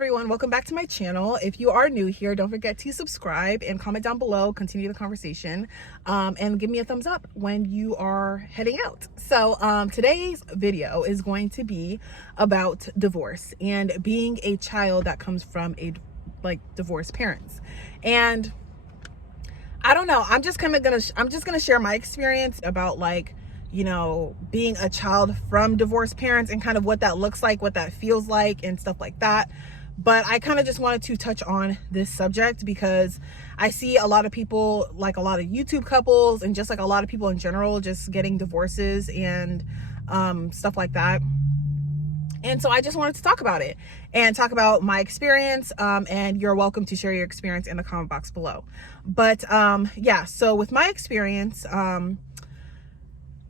everyone, welcome back to my channel. If you are new here, don't forget to subscribe and comment down below, continue the conversation, and give me a thumbs up when you are heading out. So today's video is going to be about divorce and being a child that comes from divorced parents. And I don't know, I'm just gonna share my experience about being a child from divorced parents and kind of what that looks like, what that feels like, and stuff like that. But I kind of just wanted to touch on this subject because I see a lot of people, like a lot of YouTube couples and just like a lot of people in general, just getting divorces and stuff like that. And so I just wanted to talk about it and talk about my experience, and you're welcome to share your experience in the comment box below. But yeah, so with my experience,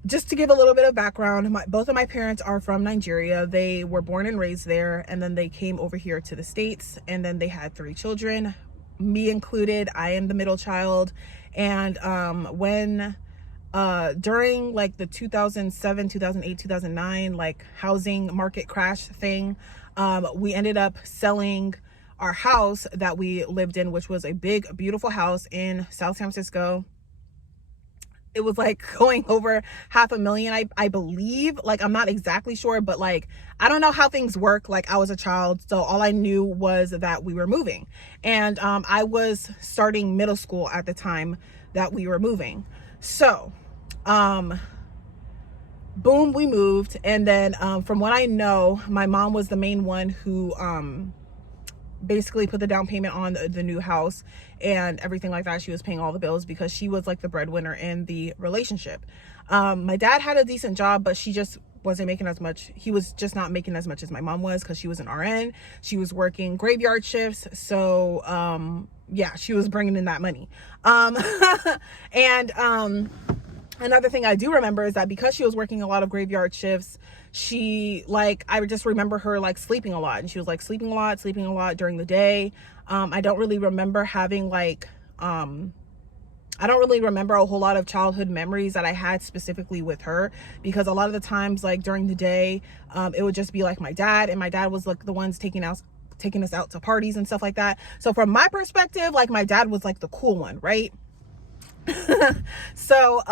just to give a little bit of background, both of my parents are from Nigeria. They were born and raised there, and then they came over here to the States, and then they had 3 children, me included. I am the middle child. And during like the 2007, 2008, 2009 housing market crash thing, we ended up selling our house that we lived in, which was a big, beautiful house in South San Francisco. It was like going over $500,000, I believe. I'm not exactly sure, but I don't know how things work. I was a child, so all I knew was that we were moving, and I was starting middle school at the time that we were moving. So boom, we moved. And then from what I know, my mom was the main one who basically put the down payment on the new house and everything like that. She was paying all the bills because she was like the breadwinner in the relationship. My dad had a decent job, but she just wasn't making as much. He was just not making as much as my mom was, because she was an RN. She was working graveyard shifts. So yeah, she was bringing in that money. And another thing I do remember is that because she was working a lot of graveyard shifts, I just remember her sleeping a lot, and she was sleeping a lot during the day. I don't really remember having I don't really remember a whole lot of childhood memories that I had specifically with her, because a lot of the times during the day, it would just be my dad, and my dad was the ones taking us out to parties and stuff like that. So from my perspective, my dad was the cool one, right? So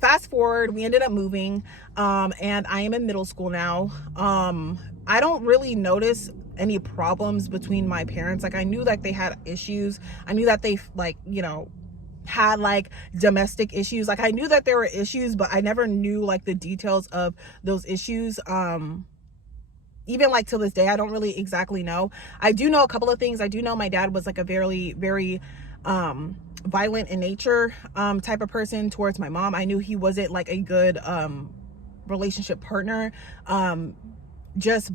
fast forward, we ended up moving, and I am in middle school now. I don't really notice any problems between my parents. I knew they had issues. I knew that they had domestic issues. I knew that there were issues, but I never knew the details of those issues. Even to this day, I don't really exactly know. I do know a couple of things. I do know my dad was a very, very violent in nature type of person towards my mom. I knew he wasn't a good relationship partner, just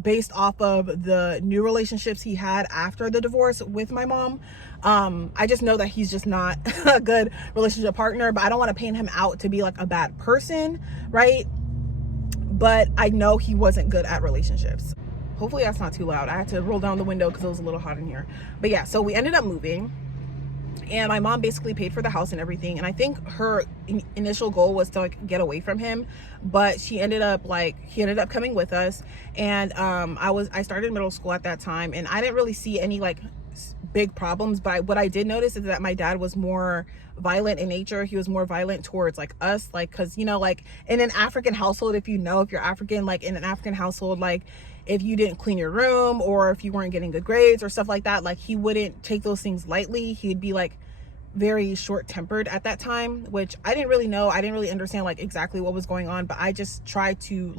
based off of the new relationships he had after the divorce with my mom. I just know that he's just not a good relationship partner, but I don't want to paint him out to be a bad person, right? But I know he wasn't good at relationships. Hopefully that's not too loud. I had to roll down the window because it was a little hot in here. But yeah, so we ended up moving, and my mom basically paid for the house and everything. And I think her initial goal was to get away from him, but he ended up coming with us. And I started middle school at that time, and I didn't really see any big problems. But what I did notice is that my dad was more violent in nature. He was more violent towards us, because in an African household, if you're African, in an African household, if you didn't clean your room, or if you weren't getting good grades or stuff like that, he wouldn't take those things lightly. He'd be very short-tempered at that time, which I didn't really know. I didn't really understand exactly what was going on, but I just tried to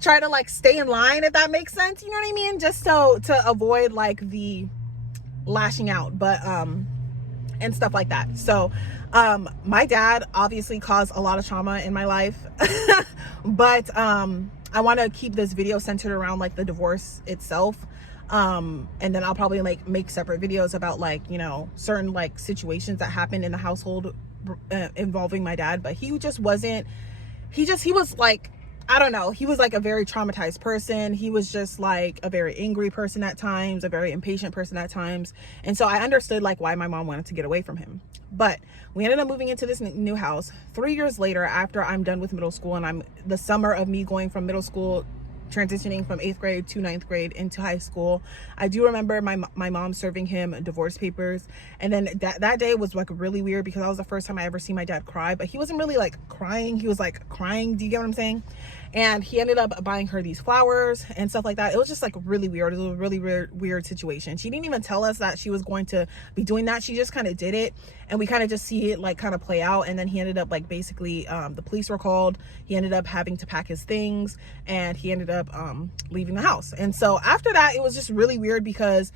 try to stay in line, if that makes sense, you know what I mean, just so to avoid the lashing out, but and stuff like that. So my dad obviously caused a lot of trauma in my life. But I want to keep this video centered around the divorce itself, and then I'll probably make separate videos about certain situations that happened in the household involving my dad. But he just wasn't, he was I don't know, he was a very traumatized person. He was just a very angry person at times, a very impatient person at times. And so I understood why my mom wanted to get away from him. But we ended up moving into this new house 3 years later, after I'm done with middle school, and I'm the summer of me going from middle school transitioning from 8th grade to 9th grade into high school. I do remember my mom serving him divorce papers, and then that day was like really weird because that was the first time I ever seen my dad cry, but he wasn't really like crying, he was like crying, do you get what I'm saying? And he ended up buying her these flowers and stuff like that. It was just like really weird. It was a really weird situation. She didn't even tell us that she was going to be doing that. She just kind of did it, and we kind of just see it like kind of play out. And then he ended up like basically the police were called. He ended up having to pack his things, and he ended up leaving the house. And so after that, it was just really weird because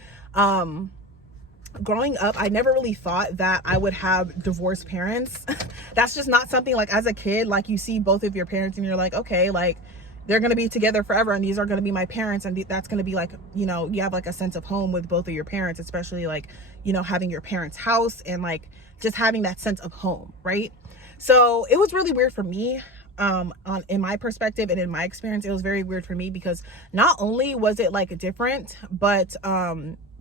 growing up, I never really thought that I would have divorced parents. That's just not something, like as a kid, like you see both of your parents and you're like, okay, like they're going to be together forever and these are going to be my parents, and that's going to be like, you know, you have like a sense of home with both of your parents, especially like, you know, having your parents' house and like just having that sense of home, right? So it was really weird for me. In my perspective and in my experience, it was very weird for me because not only was it like different, but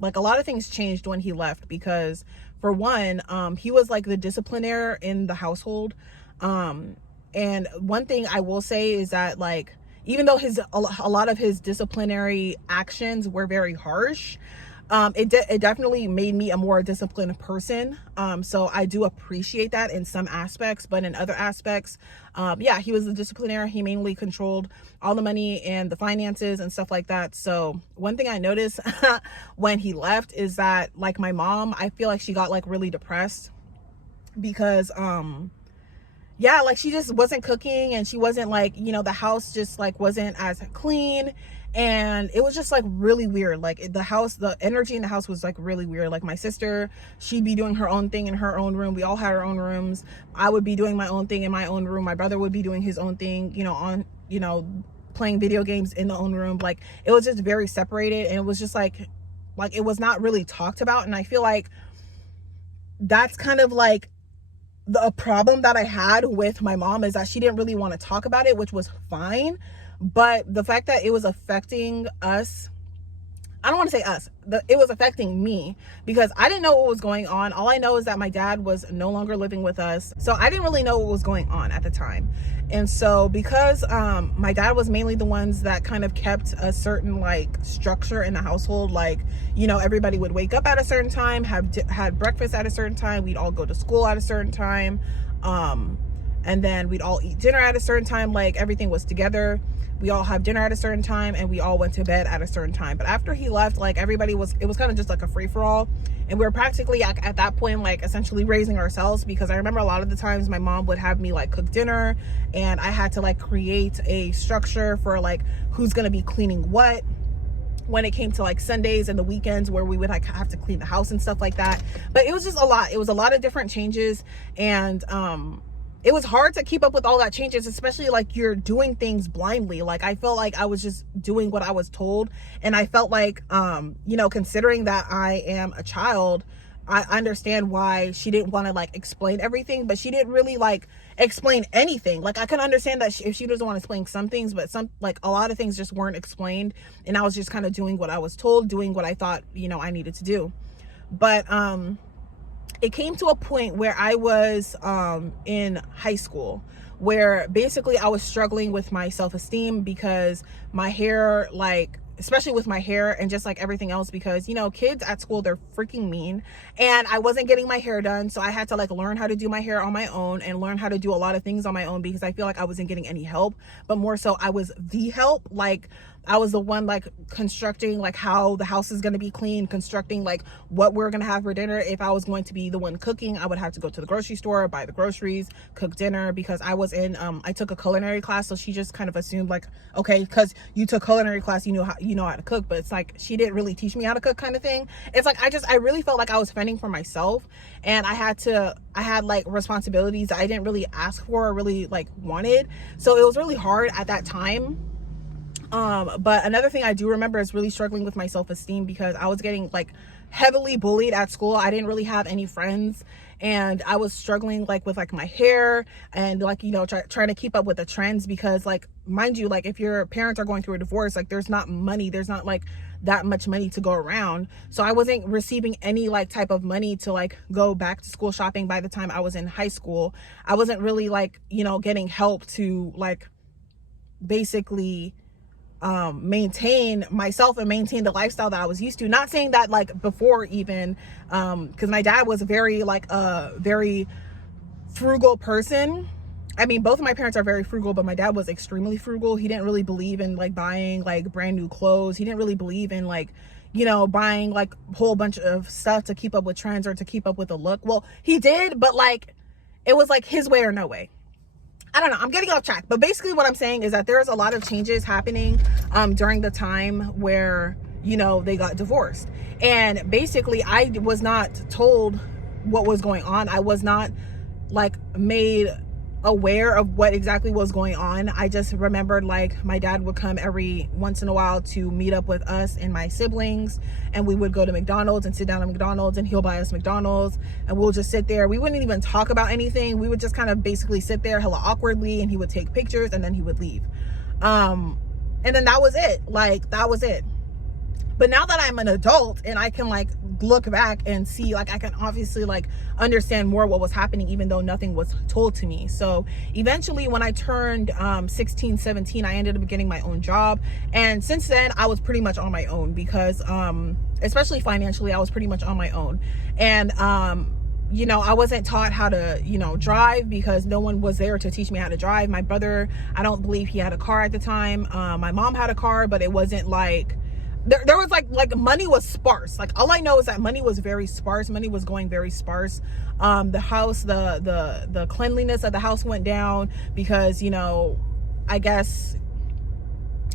like a lot of things changed when he left, because for one, he was like the disciplinaire in the household. And one thing I will say is that, like, even though a lot of his disciplinary actions were very harsh, it definitely made me a more disciplined person. So I do appreciate that in some aspects, but in other aspects, yeah, he was the disciplinaire. He mainly controlled all the money and the finances and stuff like that. So one thing I noticed when he left is that, like, my mom, I feel like she got like really depressed because, yeah, like she just wasn't cooking, and she wasn't like, you know, the house just like wasn't as clean, and it was just like really weird. Like the energy in the house was like really weird. Like my sister, she'd be doing her own thing in her own room. We all had our own rooms. I would be doing my own thing in my own room. My brother would be doing his own thing, you know, playing video games in the own room. Like it was just very separated, and it was just like it was not really talked about. And I feel like that's kind of like the problem that I had with my mom, is that she didn't really want to talk about it, which was fine. But the fact that it was affecting us, I don't want to say us, it was affecting me, because I didn't know what was going on. All I know is that my dad was no longer living with us. So I didn't really know what was going on at the time. And so because my dad was mainly the ones that kind of kept a certain like structure in the household, like, you know, everybody would wake up at a certain time, had breakfast at a certain time, we'd all go to school at a certain time, and then we'd all eat dinner at a certain time. Like everything was together. We all have dinner at a certain time, and we all went to bed at a certain time. But after he left, like it was kind of just like a free-for-all, and we were practically at that point like essentially raising ourselves, because I remember a lot of the times my mom would have me like cook dinner, and I had to like create a structure for like who's gonna be cleaning what when it came to like Sundays and the weekends, where we would like have to clean the house and stuff like that. But it was just a lot. It was a lot of different changes, and it was hard to keep up with all that changes, especially like you're doing things blindly. Like I felt like I was just doing what I was told, and I felt like you know, considering that I am a child, I understand why she didn't want to like explain everything, but she didn't really like explain anything. Like I can understand that if she doesn't want to explain some things, but some, like a lot of things just weren't explained, and I was just kind of doing what I was told, doing what I thought, you know, I needed to do. But it came to a point where I was in high school, where basically I was struggling with my self-esteem, because my hair, like especially with my hair and just like everything else, because, you know, kids at school, they're freaking mean, and I wasn't getting my hair done. So I had to like learn how to do my hair on my own and learn how to do a lot of things on my own, because I feel like I wasn't getting any help, but more so I was the help. Like I was the one like constructing like how the house is going to be clean, constructing like what we're going to have for dinner. If I was going to be the one cooking, I would have to go to the grocery store, buy the groceries, cook dinner, because I was in I took a culinary class. So she just kind of assumed like, okay, because you took culinary class, you know how to cook. But it's like she didn't really teach me how to cook, kind of thing. It's like I really felt like I was fending for myself, and I had like responsibilities that I didn't really ask for or really like wanted. So it was really hard at that time. But another thing I do remember is really struggling with my self-esteem, because I was getting like heavily bullied at school. I didn't really have any friends, and I was struggling like with like my hair and like, you know, trying to keep up with the trends, because like, mind you, like if your parents are going through a divorce, like there's not like that much money to go around. So I wasn't receiving any like type of money to like go back to school shopping. By the time I was in high school, I wasn't really like, you know, getting help to like basically maintain myself and maintain the lifestyle that I was used to. Not saying that like before even, because my dad was very like a very frugal person. I mean, both of my parents are very frugal, but my dad was extremely frugal. He didn't really believe in like buying like brand new clothes. He didn't really believe in like, you know, buying like a whole bunch of stuff to keep up with trends or to keep up with the look. Well, he did, but like it was like his way or no way. I don't know, I'm getting off track, but basically what I'm saying is that there's a lot of changes happening during the time where, you know, they got divorced. And basically I was not told what was going on. I was not like made aware of what exactly was going on. I just remembered like my dad would come every once in a while to meet up with us and my siblings, and we would go to McDonald's and sit down at McDonald's, and he'll buy us McDonald's and we'll just sit there. We wouldn't even talk about anything. We would just kind of basically sit there hella awkwardly, and he would take pictures and then he would leave. And then that was it. Like that was it. But now that I'm an adult and I can like look back and see, like I can obviously like understand more what was happening, even though nothing was told to me. So eventually when I turned 16, 17, I ended up getting my own job. And since then I was pretty much on my own because especially financially, I was pretty much on my own. And you know, I wasn't taught how to, you know, drive because no one was there to teach me how to drive. My brother, I don't believe he had a car at the time. My mom had a car, but it wasn't like, there was like money was sparse. Like all I know is that money was very sparse. Money was going very sparse. The house, the cleanliness of the house went down because, you know, I guess,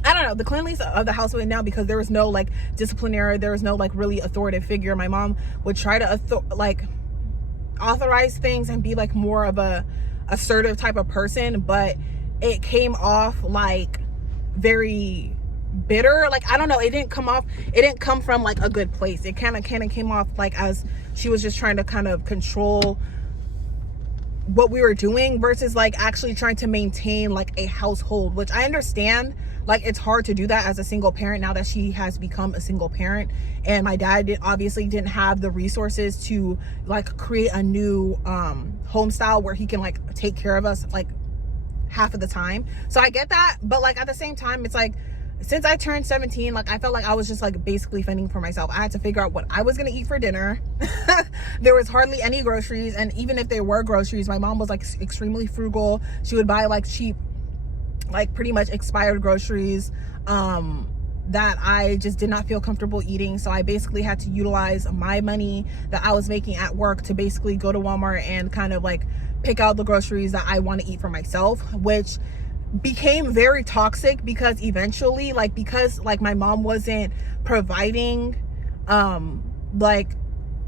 I don't know, the cleanliness of the house went down because there was no like disciplinary, there was no like really authoritative figure. My mom would try to authorize things and be like more of a assertive type of person, but it came off like very bitter. Like I don't know, it didn't come from like a good place. It kind of came off like as she was just trying to kind of control what we were doing versus like actually trying to maintain like a household, which I understand. Like it's hard to do that as a single parent now that she has become a single parent, and my dad obviously didn't have the resources to like create a new home style where he can like take care of us like half of the time. So I get that, but like at the same time, it's like since I turned 17, like I felt like I was just like basically fending for myself. I had to figure out what I was gonna eat for dinner. There was hardly any groceries, and even if there were groceries, my mom was like extremely frugal. She would buy like cheap, like pretty much expired groceries that I just did not feel comfortable eating. So I basically had to utilize my money that I was making at work to basically go to Walmart and kind of like pick out the groceries that I want to eat for myself, which became very toxic because eventually because my mom wasn't providing like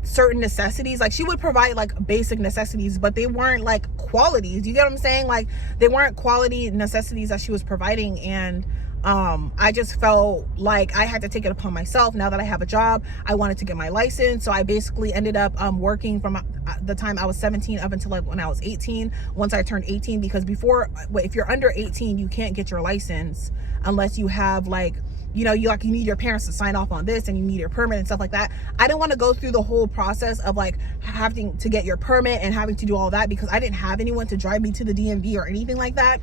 certain necessities. Like she would provide like basic necessities, but they weren't like qualities. You get what I'm saying? Like they weren't quality necessities that she was providing. And I just felt like I had to take it upon myself. Now that I have a job, I wanted to get my license. So I basically ended up working from the time I was 17 up until like when I was 18, once I turned 18, because before, if you're under 18, you can't get your license unless you have like, you know, you need your parents to sign off on this, and you need your permit and stuff like that. I didn't want to go through the whole process of like having to get your permit and having to do all that because I didn't have anyone to drive me to the DMV or anything like that.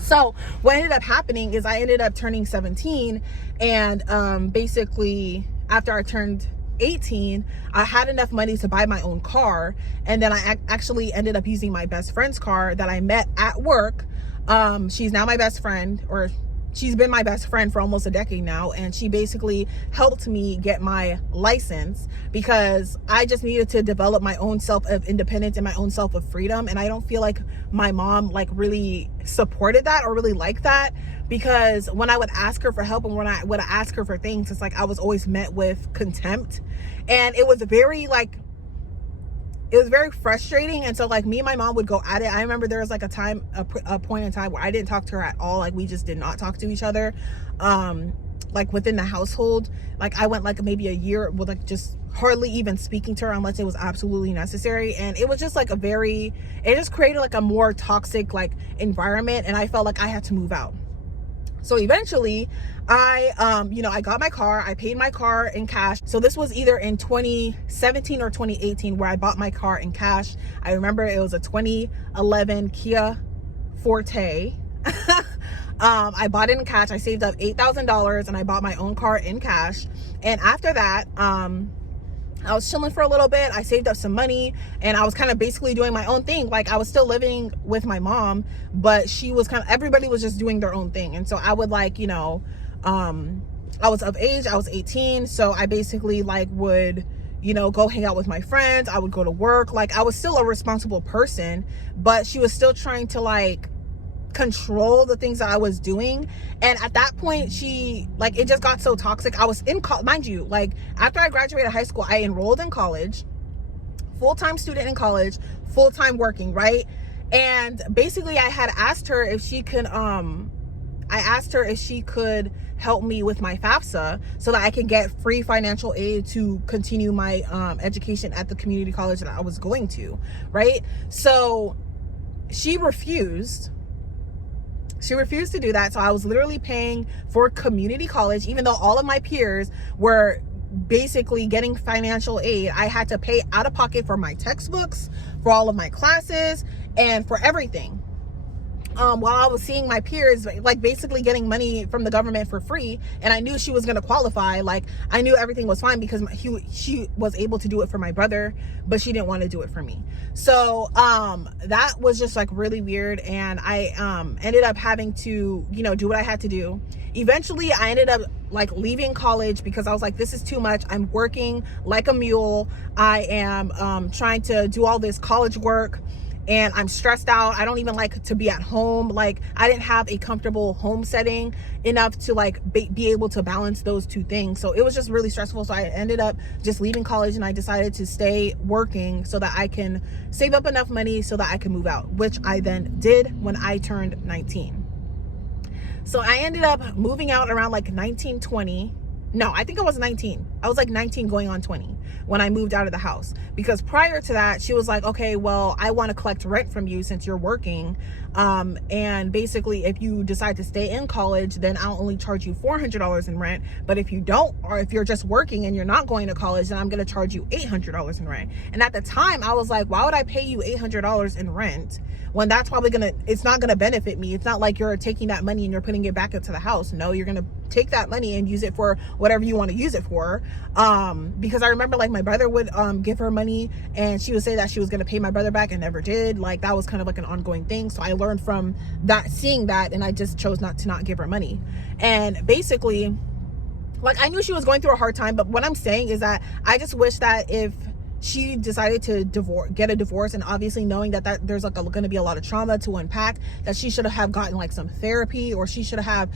So what ended up happening is I ended up turning 17, and basically after I turned 18, I had enough money to buy my own car, and then I actually ended up using my best friend's car that I met at work. She's now my best friend, or she's been my best friend for almost a decade now, and she basically helped me get my license because I just needed to develop my own self of independence and my own self of freedom. And I don't feel like my mom like really supported that or really liked that, because when I would ask her for help and when I would ask her for things, it's like I was always met with contempt, and it was very frustrating. And so like me and my mom would go at it. I remember there was like a point in time where I didn't talk to her at all. Like we just did not talk to each other. Like within the household, like I went like maybe a year with like just hardly even speaking to her unless it was absolutely necessary. And it was just like it just created like a more toxic like environment, and I felt like I had to move out. So eventually I got my car. I paid my car in cash. So this was either in 2017 or 2018 where I bought my car in cash. I remember it was a 2011 Kia Forte. I bought it in cash. I saved up $8,000 and I bought my own car in cash. And after that, I was chilling for a little bit. I saved up some money and I was kind of basically doing my own thing. Like, I was still living with my mom, but she was everybody was just doing their own thing. And so I would like, I was of age, I was 18. So I basically like would, go hang out with my friends. I would go to work. Like, I was still a responsible person, but she was still trying to like control the things that I was doing. And at that point, it just got so toxic. I was in mind you, like, after I graduated high school, I enrolled in college, full-time student in college, full-time working, right? And basically I had asked her if she could help me with my FAFSA so that I could get free financial aid to continue my education at the community college that I was going to, right? So she refused to do that. So I was literally paying for community college, even though all of my peers were basically getting financial aid. I had to pay out of pocket for my textbooks, for all of my classes, and for everything. While I was seeing my peers like basically getting money from the government for free, and I knew she was going to qualify. Like, I knew everything was fine because she was able to do it for my brother, but she didn't want to do it for me. So that was just like really weird, and I ended up having to do what I had to do. Eventually I ended up like leaving college because I was like, this is too much. I'm working like a mule. I am trying to do all this college work, and I'm stressed out. I don't even like to be at home. Like, I didn't have a comfortable home setting enough to like be able to balance those two things. So it was just really stressful. So I ended up just leaving college, and I decided to stay working so that I can save up enough money so that I can move out, which I then did when I turned 19. So I ended up moving out around like 19, 20. No, I think I was 19. I was like 19 going on 20 when I moved out of the house, because prior to that, she was like, okay, well, I want to collect rent from you since you're working. And basically, if you decide to stay in college, then I'll only charge you $400 in rent. But if you don't, or if you're just working and you're not going to college, then I'm going to charge you $800 in rent. And at the time I was like, why would I pay you $800 in rent when that's probably it's not going to benefit me? It's not like you're taking that money and you're putting it back into the house. No, you're going to take that money and use it for whatever you want to use it for. Because I remember like my brother would give her money, and she would say that she was going to pay my brother back and never did. Like, that was kind of like an ongoing thing. So I learned from that, seeing that, and I just chose not to give her money. And basically, like, I knew she was going through a hard time, but what I'm saying is that I just wish that if she decided to get a divorce, and obviously knowing that there's like going to be a lot of trauma to unpack, that she should have gotten like some therapy, or she should have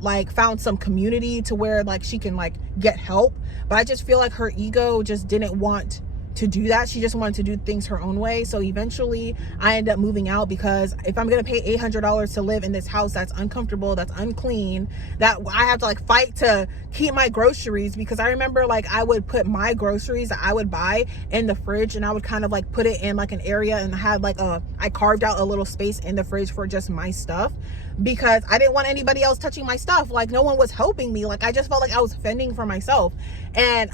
like found some community to where like she can like get help. But I just feel like her ego just didn't want to do that. She just wanted to do things her own way. So eventually I ended up moving out, because if I'm going to pay $800 to live in this house that's uncomfortable, that's unclean, that I have to like fight to keep my groceries, because I remember like I would put my groceries that I would buy in the fridge, and I would kind of like put it in like an area, and had like I carved out a little space in the fridge for just my stuff, because I didn't want anybody else touching my stuff. Like, no one was helping me. Like, I just felt like I was fending for myself. And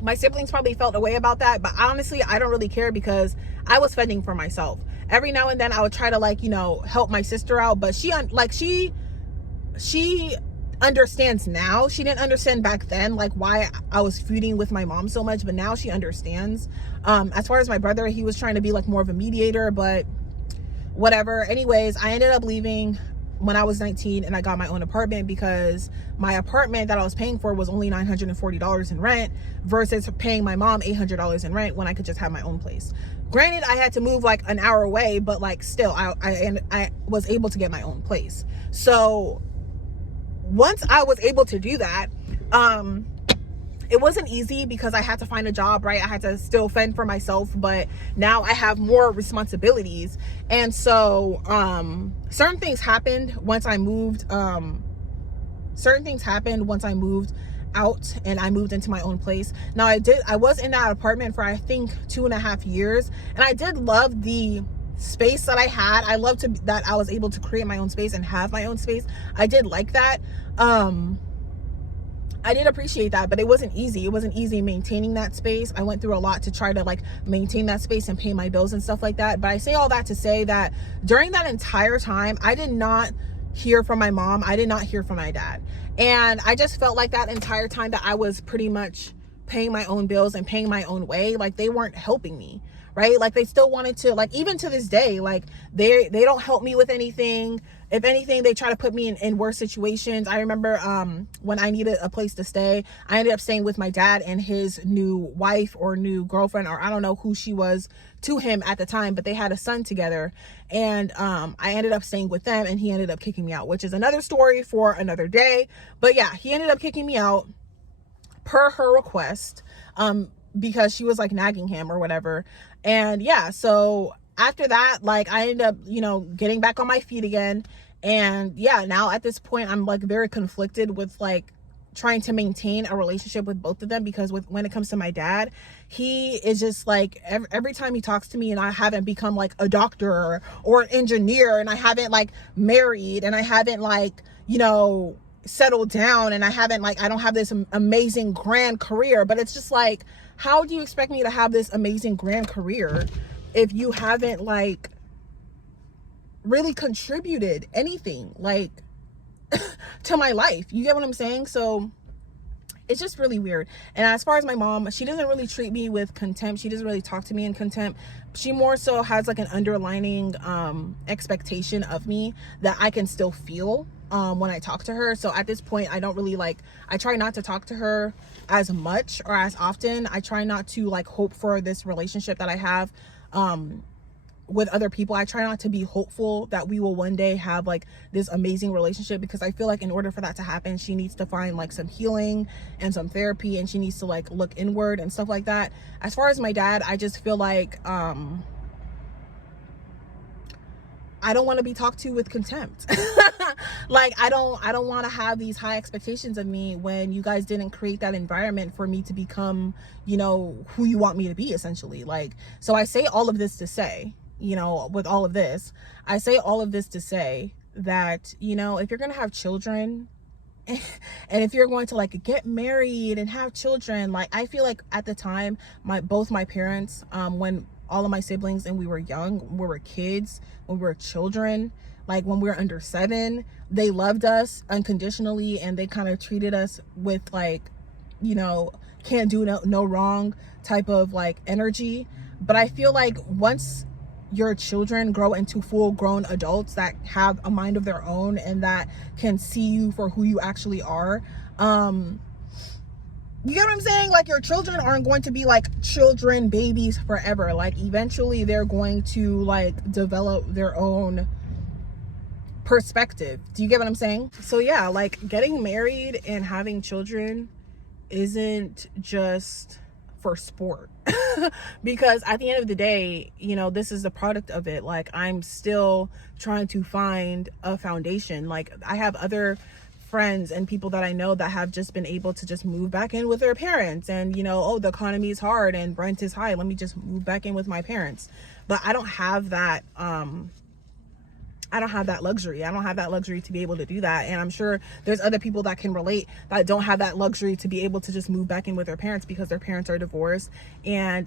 my siblings probably felt a way about that, but honestly, I don't really care, because I was fending for myself. Every now and then I would try to like, help my sister out, but she understands now. She didn't understand back then, like, why I was feuding with my mom so much, but now she understands. As far as my brother, he was trying to be like more of a mediator, but whatever. Anyways, I ended up leaving when I was 19, and I got my own apartment, because my apartment that I was paying for was only $940 in rent, versus paying my mom $800 in rent when I could just have my own place. Granted, I had to move like an hour away, but like still, I was able to get my own place. So once I was able to do that, it wasn't easy, because I had to find a job, right? I had to still fend for myself, but now I have more responsibilities. And so certain things happened once I moved. Out, and I moved into my own place. Now I was in that apartment for I think 2.5 years, and I did love the space that I had. I loved that I was able to create my own space and have my own space. I did like that. I did appreciate that, but it wasn't easy. It wasn't easy maintaining that space. I went through a lot to try to like maintain that space and pay my bills and stuff like that. But I say all that to say that during that entire time, I did not hear from my mom. I did not hear from my dad. And I just felt like that entire time that I was pretty much paying my own bills and paying my own way, like they weren't helping me, right? Like they still wanted to, like, even to this day, like they don't help me with anything. If anything, they try to put me in worse situations. I remember when I needed a place to stay, I ended up staying with my dad and his new wife or new girlfriend, or I don't know who she was to him at the time, but they had a son together. And I ended up staying with them, and he ended up kicking me out, which is another story for another day. But yeah, he ended up kicking me out per her request, because she was like nagging him or whatever. And yeah, so after that, like I ended up, you know, getting back on my feet again. And yeah, now at this point, I'm like very conflicted with like trying to maintain a relationship with both of them, because when it comes to my dad, he is just like every time he talks to me, and I haven't become like a doctor or an engineer, and I haven't like married, and I haven't like, you know, settled down, and I don't have this amazing grand career. But it's just like, how do you expect me to have this amazing grand career if you haven't like really contributed anything like to my life? You get what I'm saying? So it's just really weird. And as far as my mom, she doesn't really treat me with contempt. She doesn't really talk to me in contempt. She more so has like an underlining expectation of me that I can still feel when I talk to her. So at this point, I don't really like, I try not to talk to her as much or as often. I try not to like hope for this relationship that I have with other people. I try not to be hopeful that we will one day have like this amazing relationship, because I feel like in order for that to happen, she needs to find like some healing and some therapy, and she needs to like look inward and stuff like that. As far as my dad, I just feel like I don't want to be talked to with contempt. Like I don't want to have these high expectations of me when you guys didn't create that environment for me to become, you know, who you want me to be, essentially. Like, so I say all of this to say, you know, with all of this, I say all of this to say that, you know, if you're going to have children, and if you're going to like get married and have children, like I feel like at the time, both my parents, when all of my siblings and we were young, we were kids, when we were children, like when we were under 7, they loved us unconditionally, and they kind of treated us with like, you know, can't do no wrong type of like energy. But I feel like once your children grow into full-grown adults that have a mind of their own and that can see you for who you actually are, you get what I'm saying? Like your children aren't going to be like children, babies forever. Like eventually they're going to like develop their own perspective. Do you get what I'm saying? So yeah, like getting married and having children isn't just for sport. Because at the end of the day, you know, this is the product of it. Like I'm still trying to find a foundation. Like I have other friends and people that I know that have just been able to just move back in with their parents, and you know, oh, the economy is hard and rent is high, let me just move back in with my parents. But I don't have that luxury. I don't have that luxury to be able to do that. And I'm sure there's other people that can relate that don't have that luxury to be able to just move back in with their parents, because their parents are divorced, and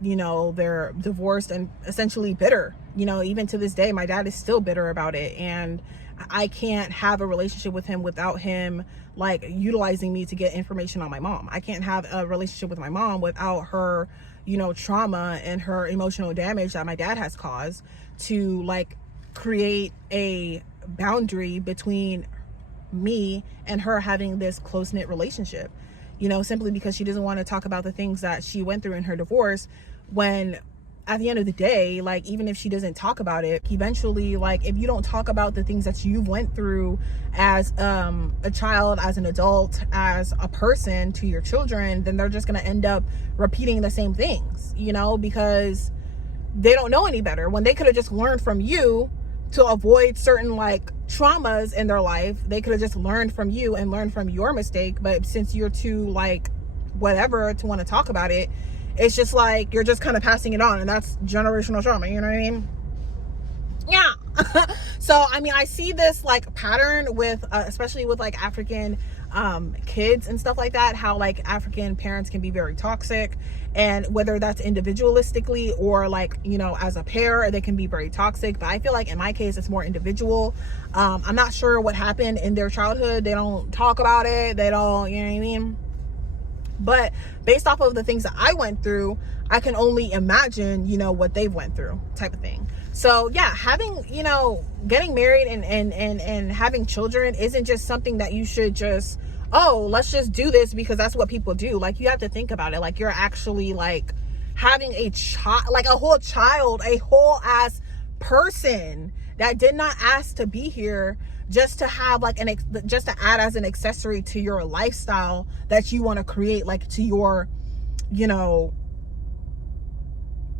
you know, they're divorced and essentially bitter. You know, even to this day, my dad is still bitter about it, and I can't have a relationship with him without him like utilizing me to get information on my mom. I can't have a relationship with my mom without her, you know, trauma and her emotional damage that my dad has caused to like create a boundary between me and her having this close-knit relationship, you know, simply because she doesn't want to talk about the things that she went through in her divorce, when at the end of the day, like even if she doesn't talk about it, eventually, like if you don't talk about the things that you went through as a child, as an adult, as a person to your children, then they're just going to end up repeating the same things, you know, because they don't know any better, when they could have just learned from you to avoid certain like traumas in their life. They could have just learned from you and learned from your mistake. But since you're too like whatever to want to talk about it, it's just like you're just kind of passing it on, and that's generational trauma, you know what I mean? Yeah. So I mean, I see this like pattern with especially with like African kids and stuff like that, how like African parents can be very toxic, and whether that's individualistically or like, you know, as a pair, they can be very toxic. But I feel like in my case it's more individual. I'm not sure what happened in their childhood. They don't talk about it. They don't, you know what I mean? But based off of the things that I went through, I can only imagine, you know, what they've went through, type of thing. So yeah, having, you know, getting married and having children isn't just something that you should just, oh, let's just do this because that's what people do. Like, you have to think about it. Like, you're actually like having a child, like a whole child, a whole ass person that did not ask to be here, just to have like just to add as an accessory to your lifestyle that you want to create, like to your, you know,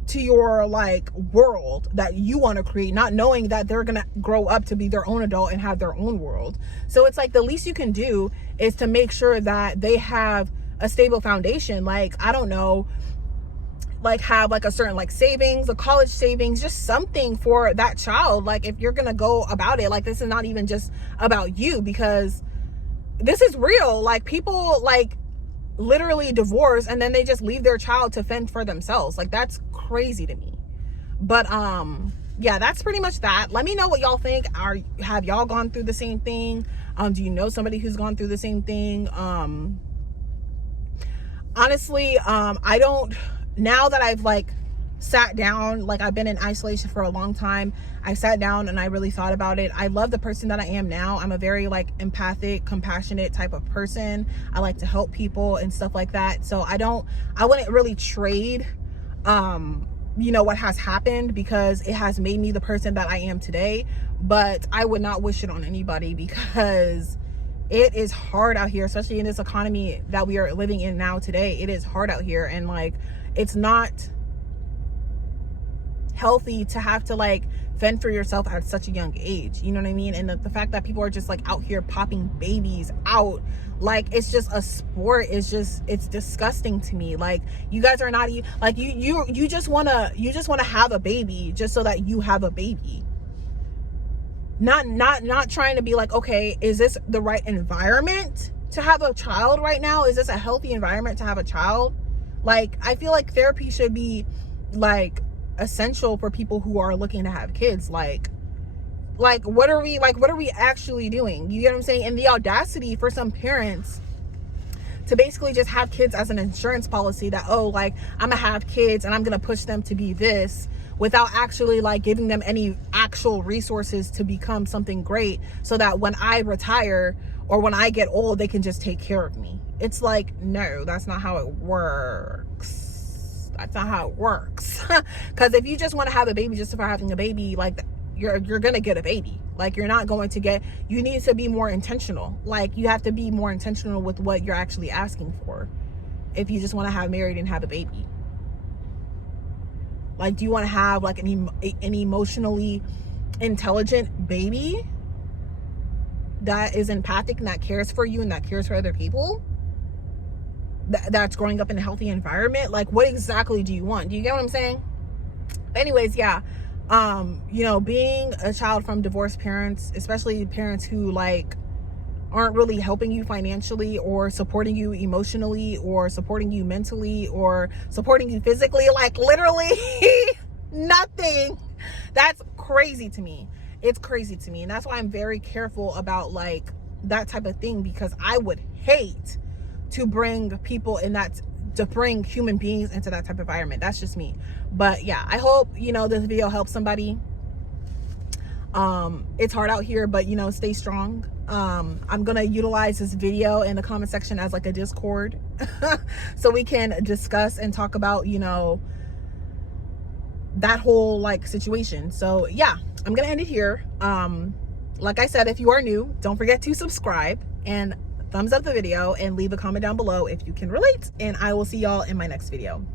to your like world that you want to create, not knowing that they're gonna grow up to be their own adult and have their own world. So it's like the least you can do is to make sure that they have a stable foundation. Like, I don't know, like have like a certain like savings, a college savings, just something for that child. Like, if you're gonna go about it, like, this is not even just about you, because this is real. Like, people like literally divorce and then they just leave their child to fend for themselves. Like, that's crazy to me. But yeah, that's pretty much that. Let me know what y'all think. Have y'all gone through the same thing? Do you know somebody who's gone through the same thing? Honestly, I don't, now that I've like sat down, like I've been in isolation for a long time, I sat down and I really thought about it. I love the person that I am now. I'm a very like empathic, compassionate type of person. I like to help people and stuff like that. So I wouldn't really trade you know, what has happened, because it has made me the person that I am today. But I would not wish it on anybody, because it is hard out here, especially in this economy that we are living in now today. It is hard out here, and like, it's not healthy to have to like fend for yourself at such a young age, you know what I mean? And the fact that people are just like out here popping babies out like it's just a sport, it's disgusting to me. Like, you guys are not even like, you just want to have a baby just so that you have a baby, not trying to be like, okay, is this the right environment to have a child right now? Is this a healthy environment to have a child? Like, I feel like therapy should be like essential for people who are looking to have kids. Like what are we actually doing? You get what I'm saying? And the audacity for some parents to basically just have kids as an insurance policy, that, oh, like, I'm gonna have kids and I'm gonna push them to be this, without actually like giving them any actual resources to become something great, so that when I retire or when I get old, they can just take care of me. It's like, no, that's not how it works. That's not how it works. Because if you just want to have a baby just for having a baby, like, you're gonna get a baby. Like, you're not going to get, you need to be more intentional. Like, you have to be more intentional with what you're actually asking for if you just want to have married and have a baby. Like, do you want to have like an emotionally intelligent baby that is empathic and that cares for you and that cares for other people, that's growing up in a healthy environment? Like, what exactly do you want? Do you get what I'm saying? Anyways, yeah. You know, being a child from divorced parents, especially parents who like aren't really helping you financially or supporting you emotionally or supporting you mentally or supporting you physically, like literally nothing. That's crazy to me. It's crazy to me. And that's why I'm very careful about like that type of thing, because I would hate to bring people in that, to bring human beings into that type of environment. That's just me. But yeah, I hope, you know, this video helps somebody. It's hard out here, but, you know, stay strong. I'm gonna utilize this video in the comment section as like a Discord so we can discuss and talk about, you know, that whole like situation. So yeah, I'm gonna end it here. Like I said, if you are new, don't forget to subscribe and thumbs up the video and leave a comment down below if you can relate, and I will see y'all in my next video.